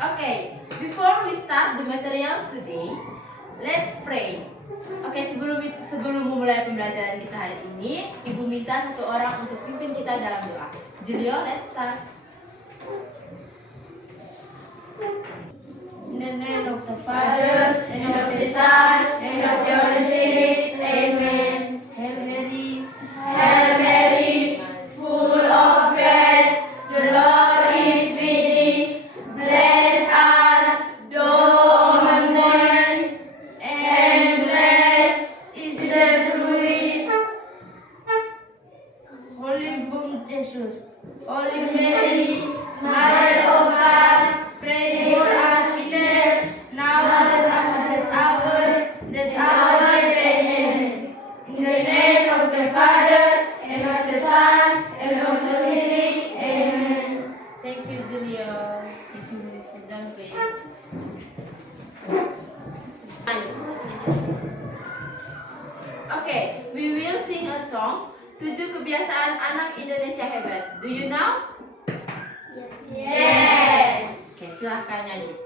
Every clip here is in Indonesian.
Okay, before we start the material today, let's pray. Oke, sebelum memulai pembelajaran kita hari ini, Ibu minta satu orang untuk pimpin kita dalam doa. Julio, let's start. In the name of the Father, and of the Son, and of the Holy Spirit, Amen. Hail Mary, Hail Mary, full of grace, the Lord is with thee. Blessed art thou among women, and blessed is the fruit. Holy Womb Jesus, Holy Mary, Mother of God, pray for us sinners, now and at the hour that our death. Amen. In the name of the Father, and of the Son, and of the Holy Spirit. Amen. Thank you, Julio. Thank you, Sit down, please. Okay, we will sing a song, 7 Kebiasaan Anak Indonesia Hebat. Do you know? Yes. Oke, silahkan nyanyi.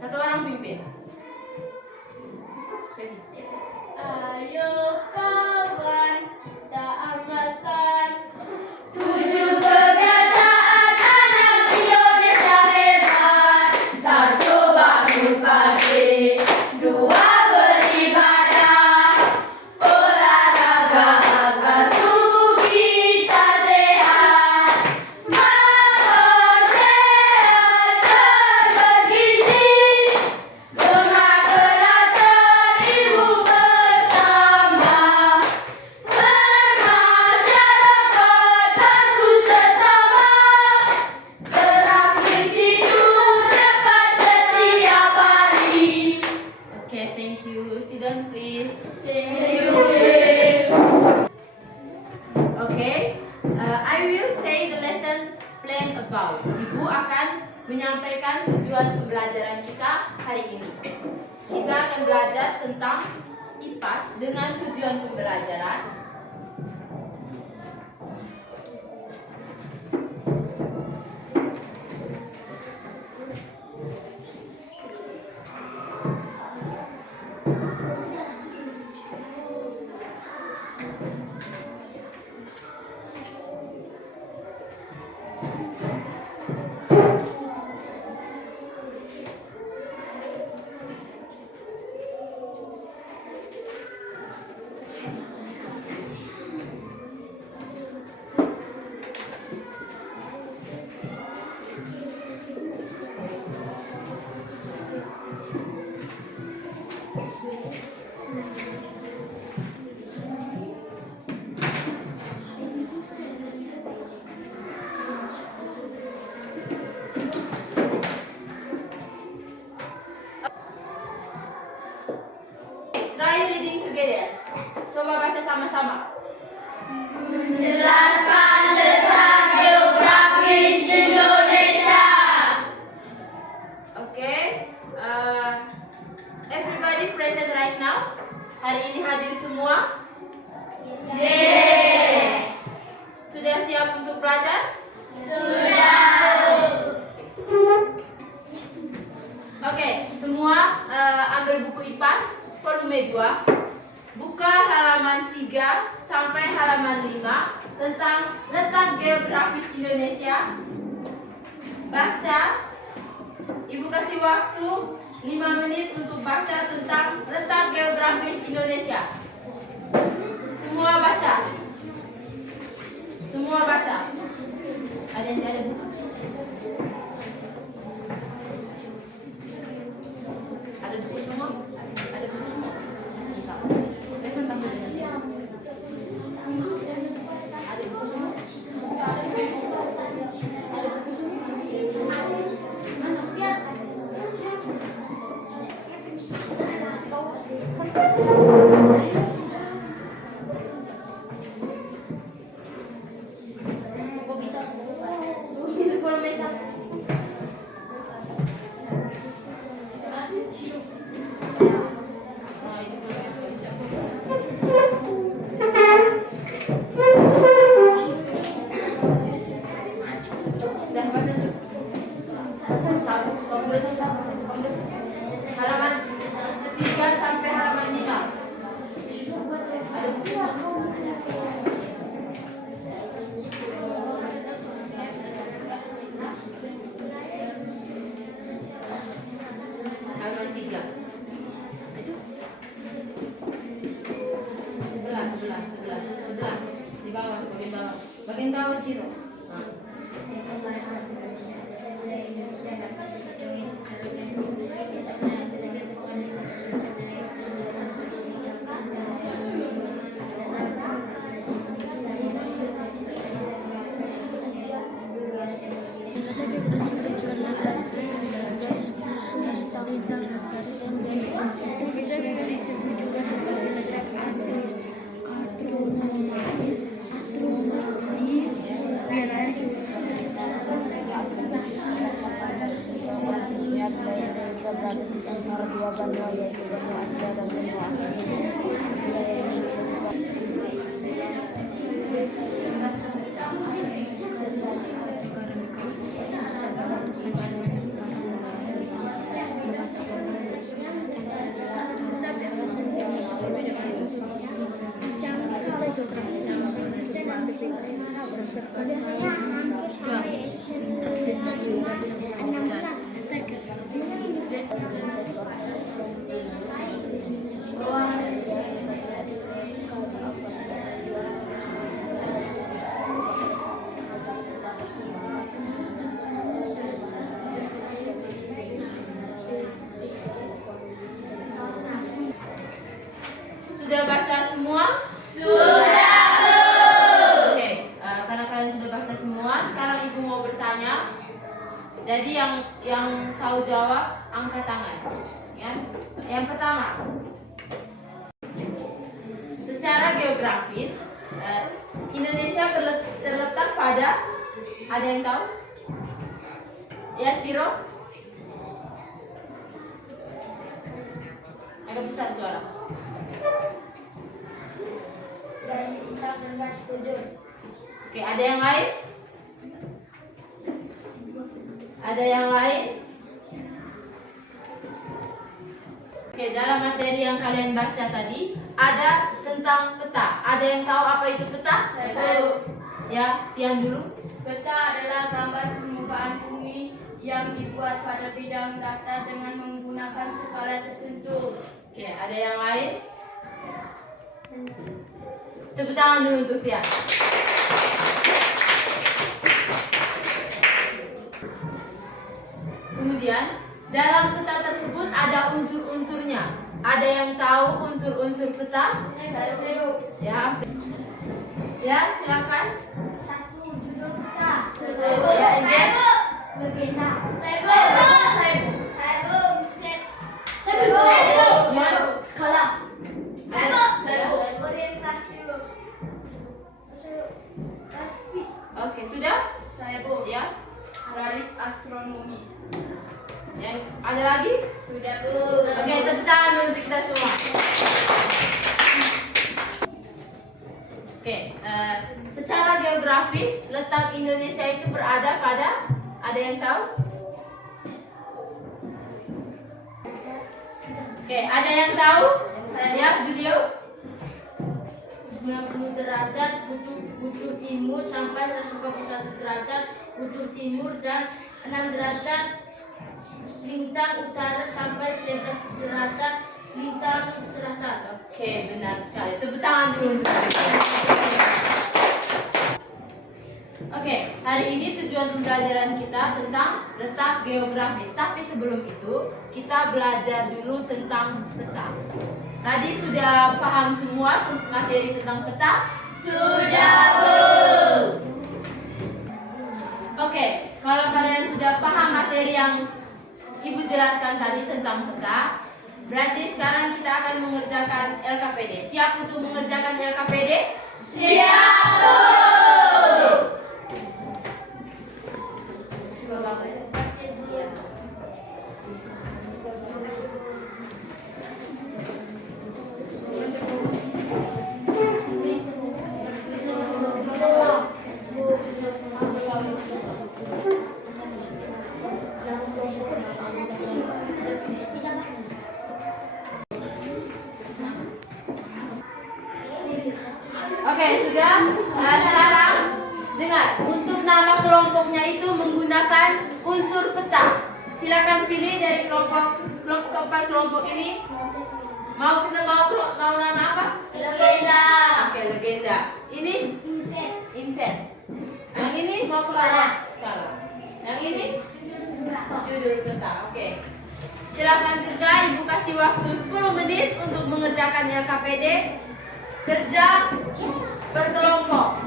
Satu orang pimpin. Ayo kawan, kita amalkan 7 kebiasaan anak Indonesia hebat. 1 bangun pagi, 2 beribadah, olahraga agar tubuh kita sehat. Makan sehat dan bergizi, dengar belajar ilmu bertambah. Bermasyarakat bantu sesama, terakhir tidur cepat setiap hari. Okay, thank you. Sit down, please. Thank you, please. Okay, I will say the lesson plan about. Ibu akan menyampaikan tujuan pembelajaran kita hari ini. Kita akan belajar tentang IPAS dengan tujuan pembelajaran. Try reading together. Coba baca sama-sama. Menjelaskan letak geografis Indonesia. Okay. Everybody present right now? Hari ini hadir semua? Yes. Sudah siap untuk belajar? Sudah. Oke, semua ambil buku IPAS volume 2, buka halaman 3 sampai halaman 5 tentang letak geografis Indonesia. Baca. Ibu kasih waktu 5 menit untuk baca tentang letak geografis Indonesia. Semua baca. Semua baca. Ada buku. Ada buku semua? Ada buku semua? Ada buku semua? halaman 3 sampai halaman 5. Ada buku nggak? Halaman 3. Sebelah. Di bawah, bagian bawah. Bagian bawah Ciro. Sudah baca semua? Sudah, Bu. Oke, karena kalian sudah baca semua, sekarang Ibu mau bertanya. Jadi yang tahu jawab angkat tangan. Ya. Yang pertama, secara geografis Indonesia terletak pada, ada yang tahu? Ya, Ciro? Agak besar suara. Garis bintang dan garis bujur. Oke, ada yang lain? Ada yang lain? Oke, dalam materi yang kalian baca tadi ada tentang peta. Ada yang tahu apa itu peta? Saya tahu. Ya, Tian dulu. Peta adalah gambar permukaan bumi yang dibuat pada bidang datar dengan menggunakan skala tertentu. Oke, ada yang lain? Tepuk tangan dulu untuk Tian. Kemudian, dalam peta tersebut ada unsur-unsurnya. Ada yang tahu unsur-unsur peta? Saya tahu. Ya. Ya, silakan. Satu, judul peta. Ya, Injen. Legenda. Skala. Orientasi. Oke, sudah? Saya Bu. Ya. Garis astronomis. Yang ada lagi? Sudah Bu. Oke, tepuk tangan dulu untuk kita semua. Oke, secara geografis letak Indonesia itu berada pada, ada yang tahu? Oke, ada yang tahu? Ya, Julio? 90 derajat bujur timur sampai 141 derajat bujur timur dan 6 derajat lintang utara sampai 11 derajat lintang selatan. Oke, benar sekali. Tepuk tangan dulu. Oke, hari ini tujuan pembelajaran kita tentang letak geografis. Tapi sebelum itu, kita belajar dulu tentang peta. Tadi sudah paham semua materi tentang peta? Sudah, Bu. Oke, kalau kalian sudah paham materi yang Ibu jelaskan tadi tentang peta, berarti sekarang kita akan mengerjakan LKPD. Siap untuk mengerjakan LKPD? Siap, Bu. Oke, sudah. Sekarang dengar, untuk nama kelompoknya itu menggunakan unsur peta. Silakan pilih dari kelompok keempat kelompok ini. Mau nama apa? Legenda. Oke, legenda. Ini inset. Yang ini mau skala. Yang ini judul peta. Oke. Silakan kerja. Ibu kasih waktu 10 menit untuk mengerjakan LKPD. Kerja berkelompok.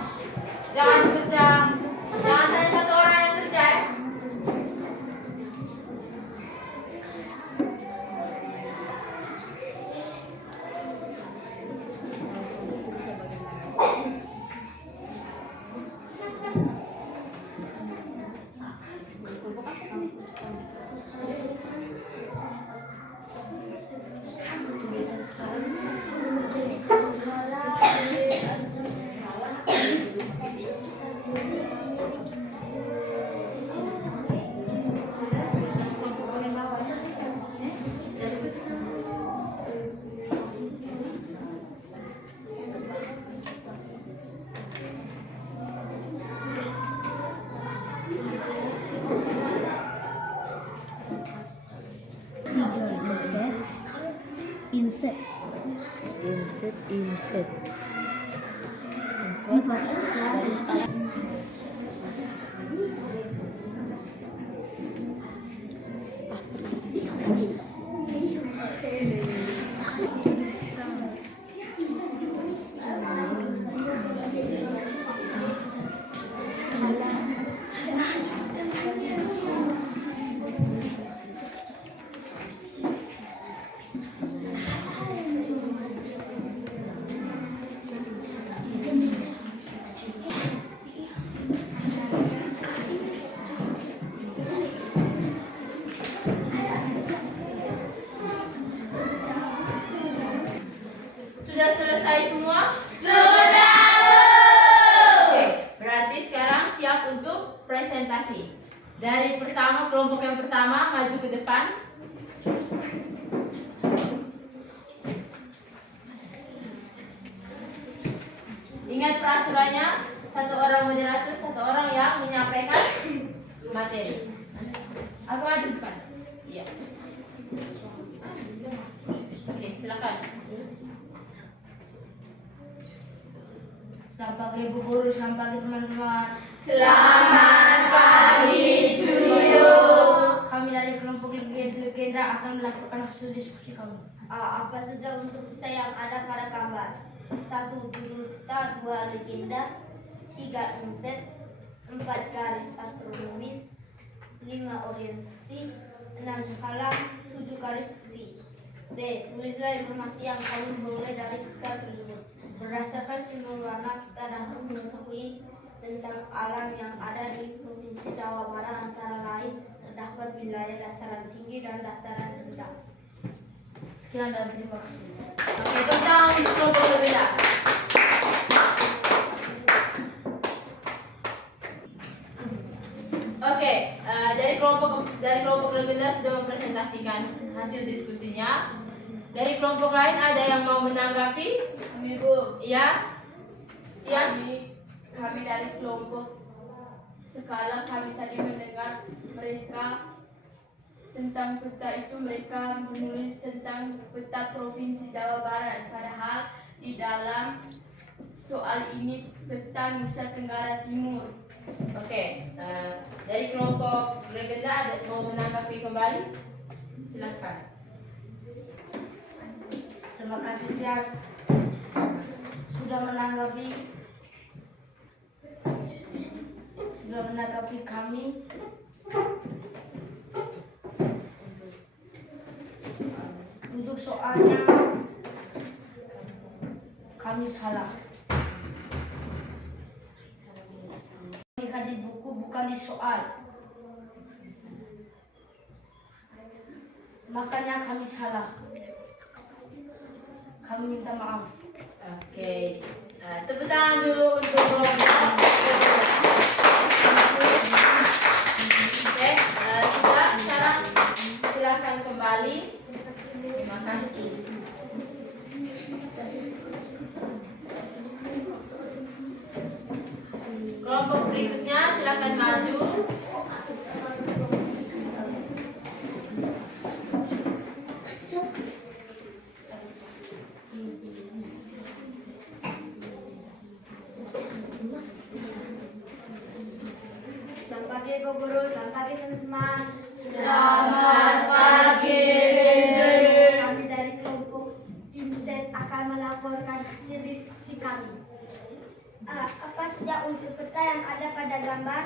Jangan hanya satu orang yang kerja ya. Inset. Sudah selesai semua? Sudah. Oke, berarti sekarang siap untuk presentasi. Dari kelompok yang pertama maju ke depan. Ingat peraturannya, satu orang moderator, satu orang yang menyampaikan materi. Aku maju ke depan. Iya. Oke, silakan. Selamat pagi Ibu Guru, selamat pagi teman-teman. Selamat pagi, Cuyo. Kami dari kelompok legenda akan melakukan hasil diskusi kami. Apa saja unsur peta yang ada pada gambar? 1. Judul peta, 2. Legenda, 3. Inset, 4. Garis astronomis, 5. Orientasi, 6. Skala, 7. Garis V. B. Tulislah informasi yang kamu peroleh dari peta tersebut. Berdasarkan simbol warna, kita dapat mengetahui tentang alam yang ada di Provinsi Jawa Barat, antara lain terdapat wilayah dataran tinggi dan dataran rendah. Sekian dan terima kasih. Oke, tepuk tangan untuk kelompok berbeda. Oke, dari kelompok legenda sudah mempresentasikan hasil diskusinya. Dari kelompok lain ada yang mau menanggapi? Ibu, Ya, ya. kami dari kelompok skala, kami tadi mendengar mereka tentang peta itu, mereka menulis tentang peta Provinsi Jawa Barat, padahal di dalam soal ini peta Nusa Tenggara Timur. Oke, dari kelompok legenda ada mau menanggapi kembali? Silakan. Terima kasih Tian sudah menanggapi kami. Untuk soalnya kami salah. Lihat di buku bukan di soal. Makanya kami salah. Kami minta maaf. Oke, tepuk tangan dulu untuk kelompok. Oke, sudah. Sekarang silakan kembali. Terima kasih. kelompok berikutnya silakan maju. Selamat pagi Bu Guru, selamat pagi teman-teman. Selamat pagi. Kami dari kelompok IMSET akan melaporkan hasil diskusi kami. Apa saja unsur peta yang ada pada gambar?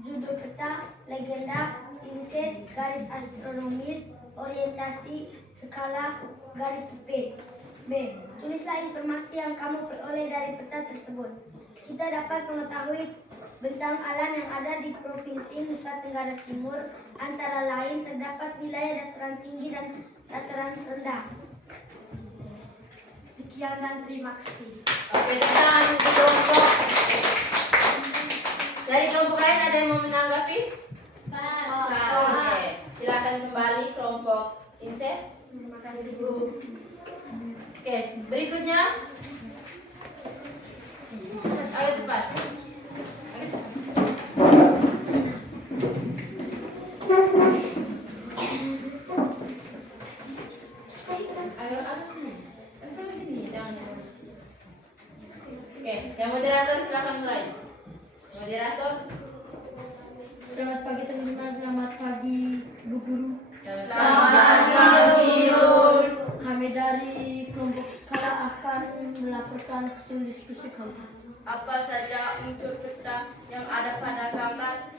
Judul peta, legenda, inset, garis astronomis, orientasi, skala, garis tepi. B. Tulislah informasi yang kamu peroleh dari peta tersebut. Kita dapat mengetahui bentang alam yang ada di Provinsi Nusa Tenggara Timur, antara lain terdapat wilayah dataran tinggi dan dataran rendah. Sekian dan terima kasih. Oke, kita untuk kelompok. Dari kelompok lain ada yang mau menanggapi? Oke, silakan kembali kelompok inset. Terima kasih Bu. Oke, berikutnya. Ayo cepat. Ayo cepat. Ayo sini. Sini, jangan. Oke, yang moderator silakan mulai. Moderator. Selamat pagi teman-teman, selamat pagi Bu Guru. Selamat pagi, Yul. Kami dari kelompok skala akan melaporkan hasil diskusi kami. Apa saja unsur peta yang ada pada gambar?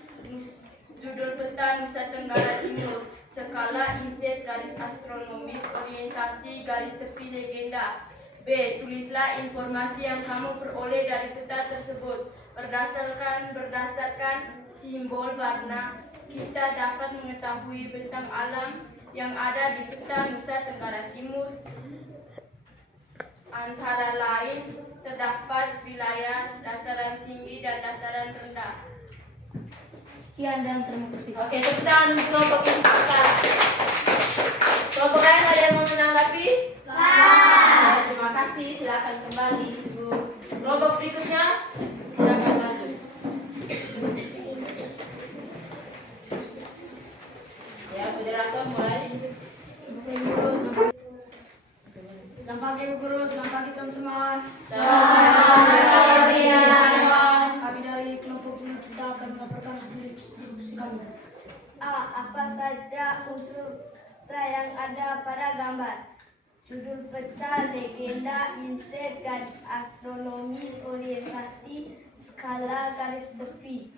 Judul peta Nusa Tenggara Timur, skala inset, garis astronomis, orientasi, garis tepi, legenda. B. Tulislah informasi yang kamu peroleh dari peta tersebut. Berdasarkan simbol warna, kita dapat mengetahui bentang alam yang ada di peta Nusa Tenggara Timur. Antara lain terdapat wilayah dataran tinggi dan dataran rendah. Sekian dan terima kasih. Oke, tepuk tangan untuk kelompok ini. Kelompok lain ada yang mau menanggapi? Terima kasih, silakan kembali. Kelompok berikutnya, silakan lanjut. Ya, moderator mulai. Selamat pagi Bu Guru, selamat pagi teman-teman. Selamat pagi. Kami dari kelompok kita akan melaporkan hasil diskusi kami. A. Apa saja unsur peta yang ada pada gambar? Judul peta, legenda, inset, garis astronomis, orientasi, skala, garis tepi.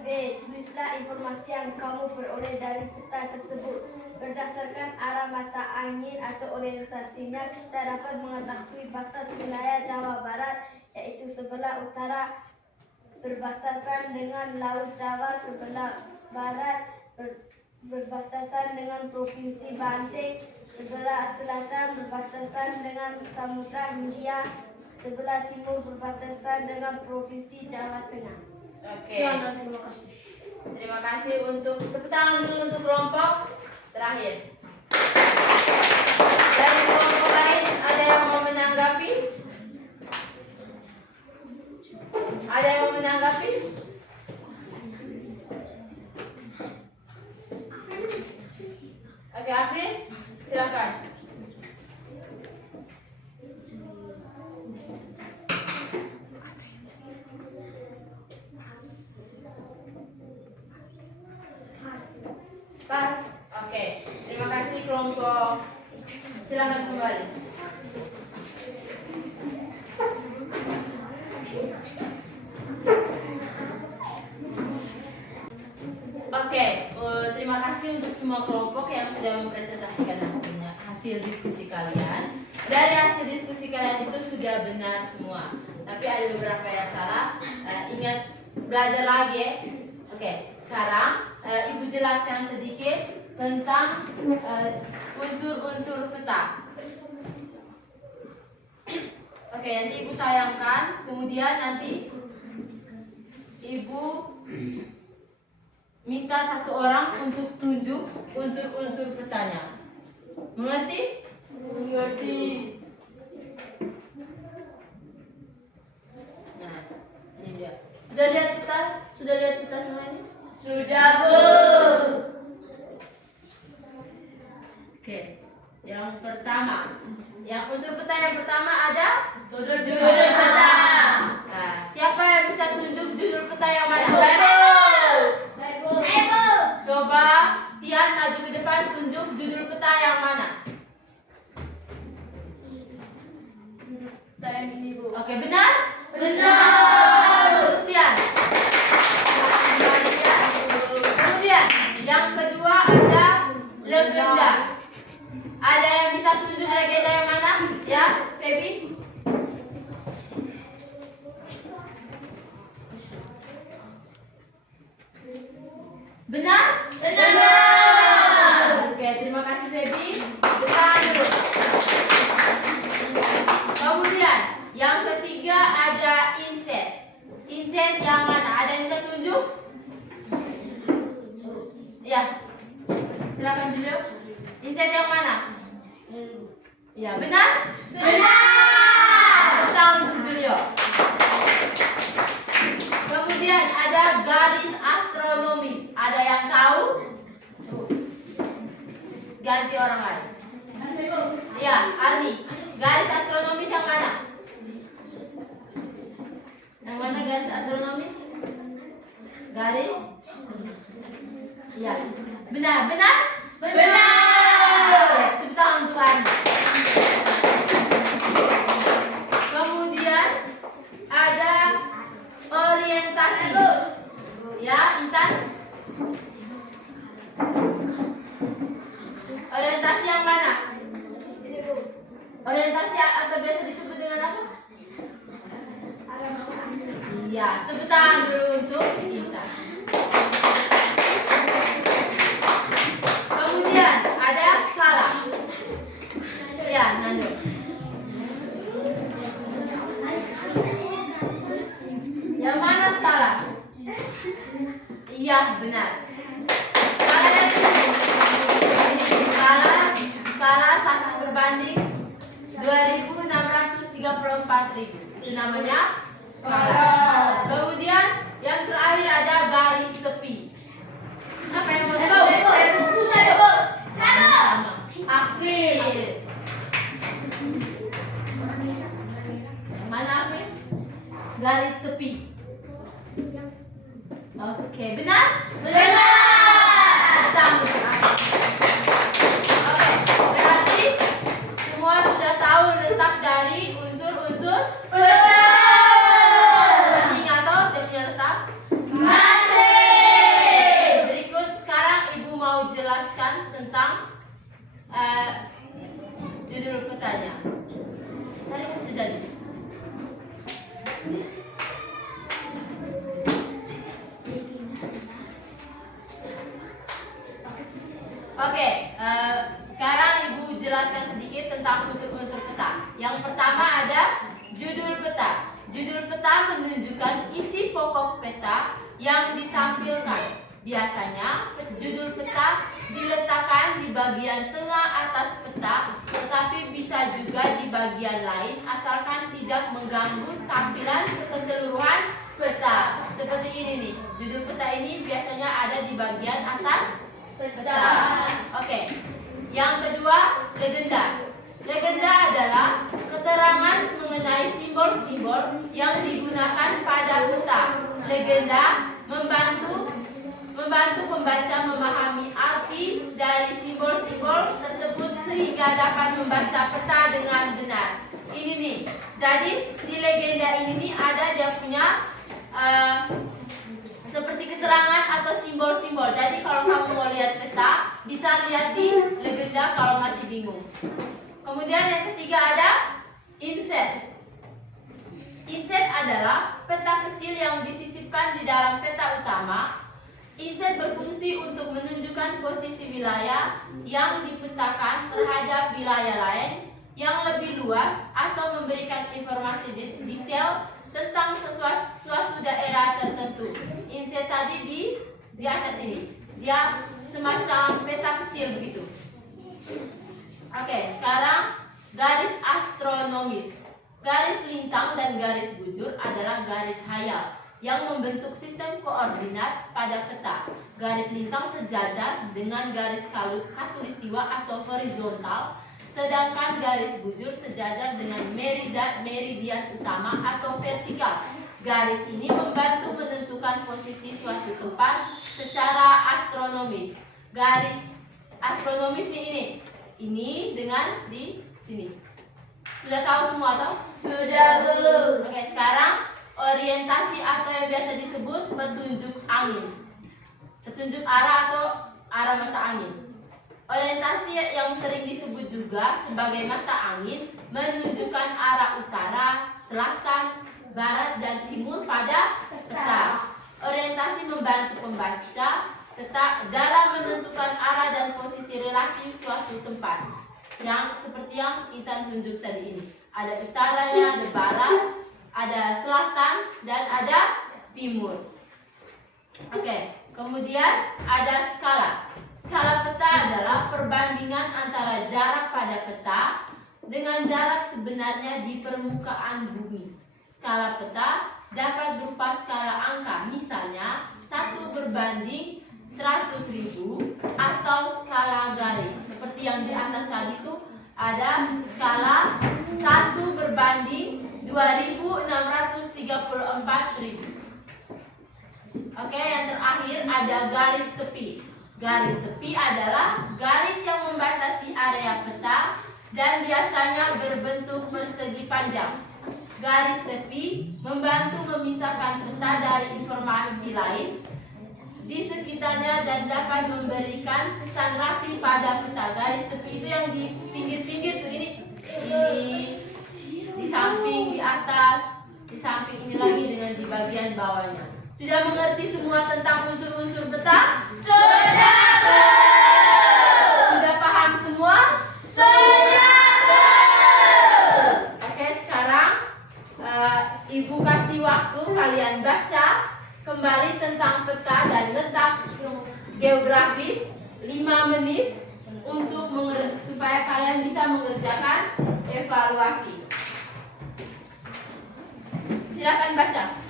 B. Tulislah informasi yang kamu peroleh dari peta tersebut. Berdasarkan arah mata angin atau orientasinya, kita dapat mengetahui batas wilayah Jawa Barat, yaitu sebelah utara berbatasan dengan Laut Jawa, sebelah barat berbatasan dengan Provinsi Banten, sebelah selatan berbatasan dengan Samudra Hindia, sebelah timur berbatasan dengan Provinsi Jawa Tengah. Oke. Sekian dan terima kasih. Terima kasih untuk tepuk tangan dulu untuk kelompok terakhir. Dari kelompok lain ada yang mau menanggapi? Ada yang mau menanggapi? Oke, Afrin, silakan. Pas. Oke. Terima kasih kelompok. Silakan kembali. Oke, terima kasih untuk semua kelompok yang sudah mempresentasikan hasil diskusi kalian. Dari hasil diskusi kalian itu sudah benar semua. Tapi ada beberapa yang salah. Ingat belajar lagi ya. Oke, sekarang Ibu jelaskan sedikit tentang unsur-unsur peta. Oke, nanti Ibu tayangkan. Kemudian nanti Ibu minta satu orang untuk tunjuk unsur-unsur petanya. Mengerti? Mengerti. Nah, ini dia. Sudah lihat peta? Sudah lihat peta semua ini? Sudah, Bu. Oke. Yang pertama, yang unsur peta yang pertama ada Judul peta. Nah, siapa yang bisa tunjuk judul peta yang mana? Saya, Bu. Coba Tian maju ke depan, tunjuk judul peta yang mana? Peta yang ini, Bu. Oke, benar? Benar. Untuk Tian. Kemudian yang kedua ada legenda. Ada yang bisa tunjuk legenda yang mana? Ya, Feby? Benar? Benar. Oke, terima kasih Feby. Bertahan dulu. Kemudian yang ketiga ada inset. Inset yang mana? Ada yang bisa tunjuk? Ya. Silakan Julio. Inset yang mana? Ya, benar? Benar. Betul untuk Julio. Kemudian ada garis astronomis. Ada yang tahu? Ganti orang lain. Ya, Arni. Garis astronomis yang mana? Yang mana garis astronomis? Garis? Ya. Benar. Benar. Oke, tepuk tangan untuk Arni. Kemudian ada orientasi. Ya, Intan. Orientasi yang mana? Orientasi atau biasa disebut dengan apa? Iya, tepuk tangan dulu untuk Intan. Kemudian ada skala. Ya, Nando. Yang mana skala? Iya, benar. Skala yang ini skala 1/2634.000. Itu namanya skala. Kemudian yang terakhir ada garis tepi. Apa yang mau tahu? Sama. Akhir. Yang mana akhir? Garis tepi. Oke, benar? Oke, berarti semua sudah tahu letak dari unsur-unsur peta. Masih ingat toh dia punya letak? Masih. Berikut sekarang Ibu mau jelaskan tentang judul petanya. Saya mesti jadi. Oke, sekarang Ibu jelaskan sedikit tentang unsur-unsur peta. Yang pertama ada judul peta. Judul peta menunjukkan isi pokok peta yang ditampilkan. Biasanya judul peta diletakkan di bagian tengah atas peta, tetapi bisa juga di bagian lain asalkan tidak mengganggu tampilan keseluruhan peta. Seperti ini nih, judul peta ini biasanya ada di bagian atas peta. Oke. Yang kedua, legenda. Legenda adalah keterangan mengenai simbol-simbol yang digunakan pada peta. Legenda membantu pembaca memahami arti dari simbol-simbol tersebut sehingga dapat membaca peta dengan benar. Ini nih. Jadi di legenda ini nih ada dia punya seperti keterangan atau simbol-simbol. Jadi kalau kamu mau lihat peta, bisa lihat di legenda kalau masih bingung. Kemudian yang ketiga ada inset. Inset adalah peta kecil yang disisipkan di dalam peta utama. Inset berfungsi untuk menunjukkan posisi wilayah yang dipetakan terhadap wilayah lain yang lebih luas atau memberikan informasi detail tentang suatu daerah tertentu. Inset tadi di atas ini, dia semacam peta kecil begitu. Oke, sekarang garis astronomis. Garis lintang dan garis bujur adalah garis hayal yang membentuk sistem koordinat pada peta. Garis lintang sejajar dengan garis khatulistiwa atau horizontal, sedangkan garis bujur sejajar dengan meridian utama atau vertikal. Garis ini membantu menentukan posisi suatu tempat secara astronomis. Garis astronomis ini dengan di sini. Sudah tahu semua atau? Sudah, Bu. Oke, sekarang orientasi atau yang biasa disebut petunjuk angin. Petunjuk arah atau arah mata angin. Orientasi yang sering disebut juga sebagai mata angin menunjukkan arah utara, selatan, barat, dan timur pada peta. Orientasi membantu pembaca peta dalam menentukan arah dan posisi relatif suatu tempat. Yang seperti yang Intan tunjuk tadi ini. Ada utaranya, ada barat, ada selatan, dan ada timur. Oke, kemudian ada skala. Skala peta adalah perbandingan antara jarak pada peta dengan jarak sebenarnya di permukaan bumi. Skala peta dapat berupa skala angka, misalnya 1 berbanding 100.000 atau skala garis. Seperti yang di atas tadi itu ada skala 1 berbanding 2.634.000. Oke, yang terakhir ada garis tepi. Garis tepi adalah garis yang membatasi area peta dan biasanya berbentuk persegi panjang. Garis tepi membantu memisahkan peta dari informasi lain di sekitarnya dan dapat memberikan kesan rapi pada peta. Garis tepi itu yang di pinggir-pinggir tuh, ini di samping, di atas, di samping ini lagi dengan di bagian bawahnya. Sudah mengerti semua tentang unsur-unsur peta? Sudah, Bu. Sudah paham semua? Sudah, Bu. Oke, sekarang Ibu kasih waktu kalian baca kembali tentang peta dan letak geografis 5 menit untuk supaya kalian bisa mengerjakan evaluasi. Silakan baca.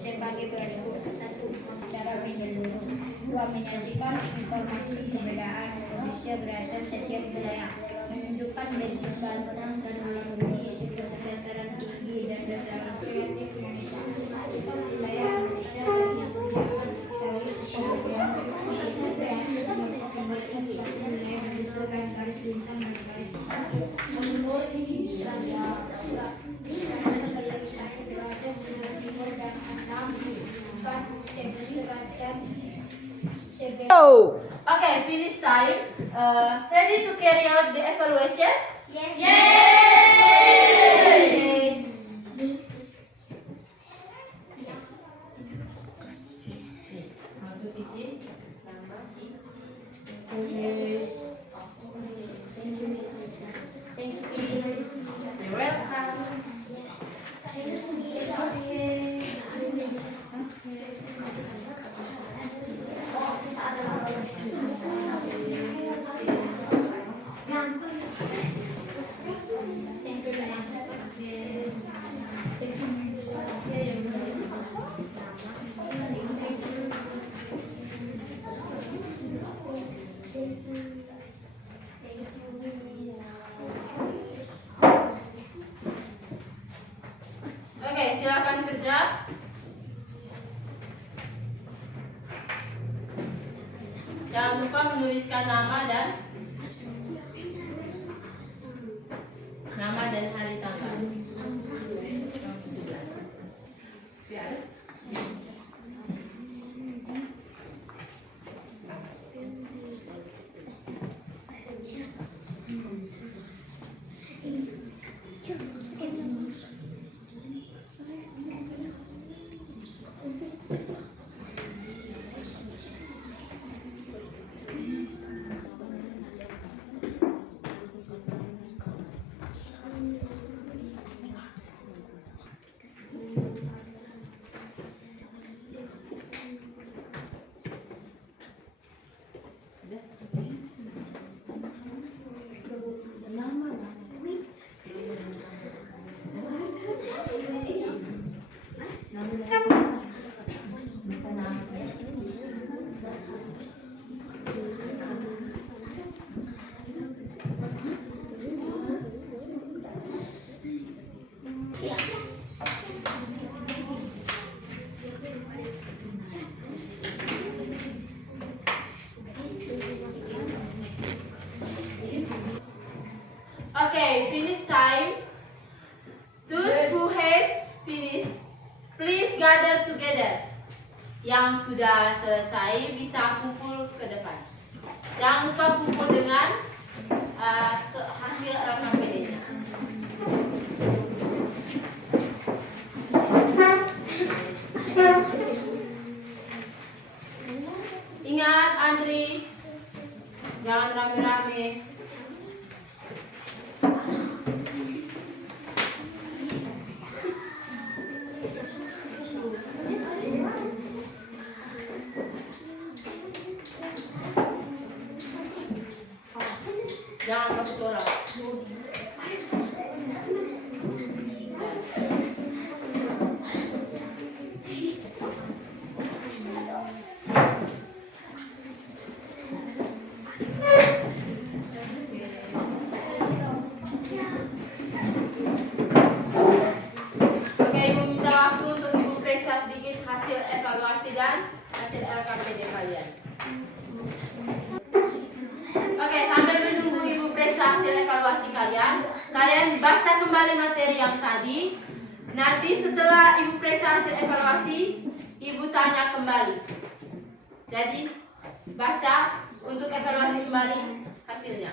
Sebagai berikut: 1. Cara menyeluruh. 2. Menyajikan informasi keberadaan Indonesia berasal setiap wilayah, menunjukkan bentuk bentang dan melengkapi sifat dataran tinggi dan dataran kreatif Indonesia. Wilayah Indonesia dari sebagian wilayah berdasarkan garis lintang dan garis timur Okay, finish time. Ready to carry out the evaluation? Yes. Yay! Masuk isi nama tulis. You're welcome. Oke, silakan kerja. Jangan lupa menuliskan nama dan hari tanggal. Okay, finish time. Those who have finished, please gather together. Yang sudah selesai bisa kumpul ke depan. Jangan lupa kumpul dengan hasil LKPD-nya. Ingat antri, jangan rame-rame. Jangan bertolak. Oke, Ibu minta waktu untuk Ibu periksa sedikit hasil evaluasi dan hasil LKPD kalian. Oke, sambil menunggu Ibu periksa hasil evaluasi kalian, kalian baca kembali materi yang tadi. Nanti setelah Ibu periksa hasil evaluasi, Ibu tanya kembali. Jadi, baca untuk evaluasi kembali hasilnya.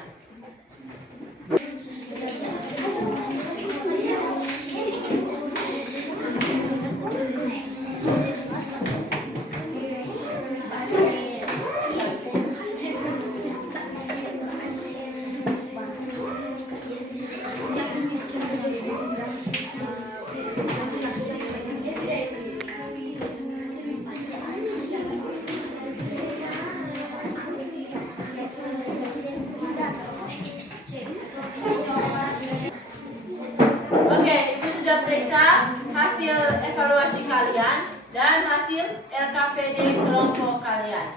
Periksa hasil evaluasi kalian dan hasil LKPD kelompok kalian.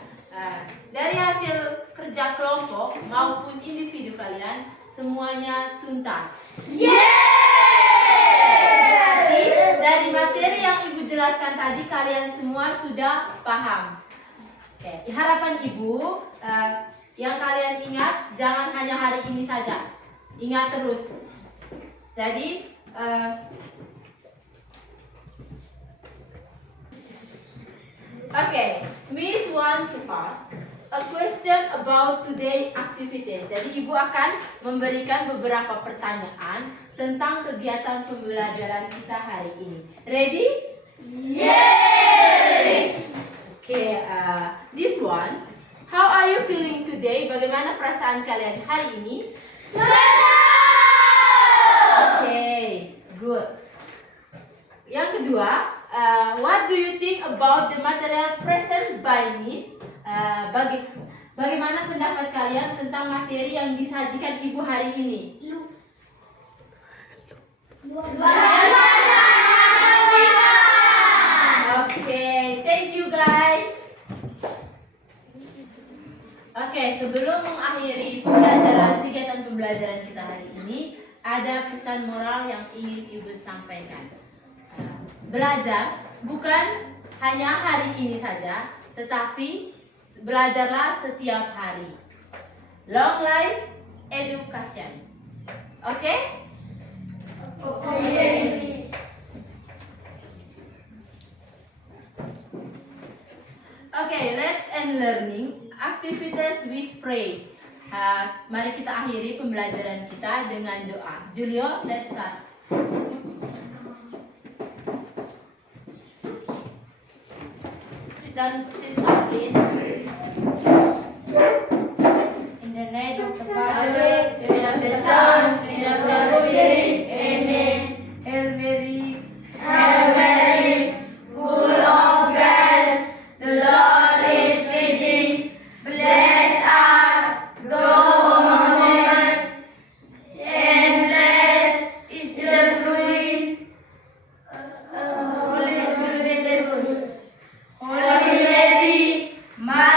Dari hasil kerja kelompok maupun individu kalian semuanya tuntas. Jadi dari materi yang Ibu jelaskan tadi kalian semua sudah paham. Oke, harapan Ibu yang kalian ingat jangan hanya hari ini saja. Ingat terus. Jadi okay, Miss want to ask a question about today activities. Jadi Ibu akan memberikan beberapa pertanyaan tentang kegiatan pembelajaran kita hari ini. Ready? Yes. Okay, this one. How are you feeling today? Bagaimana perasaan kalian hari ini? Okay, good. Yang kedua, what do you think about the material present by Miss? Bagaimana pendapat kalian tentang materi yang disajikan Ibu hari ini? Okay, thank you guys. Okay, sebelum mengakhiri kegiatan pembelajaran kita hari ini, ada pesan moral yang ingin Ibu sampaikan. Belajar bukan hanya hari ini saja, tetapi belajarlah setiap hari. Long life education. Oke? Oke, let's end learning activities with pray. Mari kita akhiri pembelajaran kita dengan doa. Julio, let's start. Sit up, please. In the name of the Father, and of the Son, and of the Spirit. Amen. Hail Mary, full of grace, the Lord is with thee. Blessed art thou among women, and blessed is the fruit of thy womb, Jesus. Holy Mary, Mother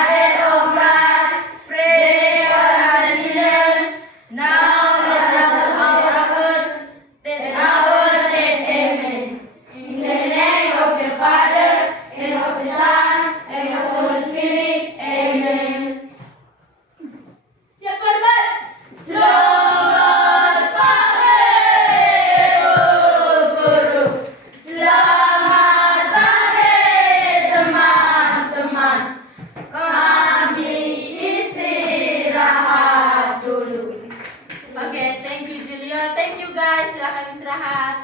guys, silakan istirahat.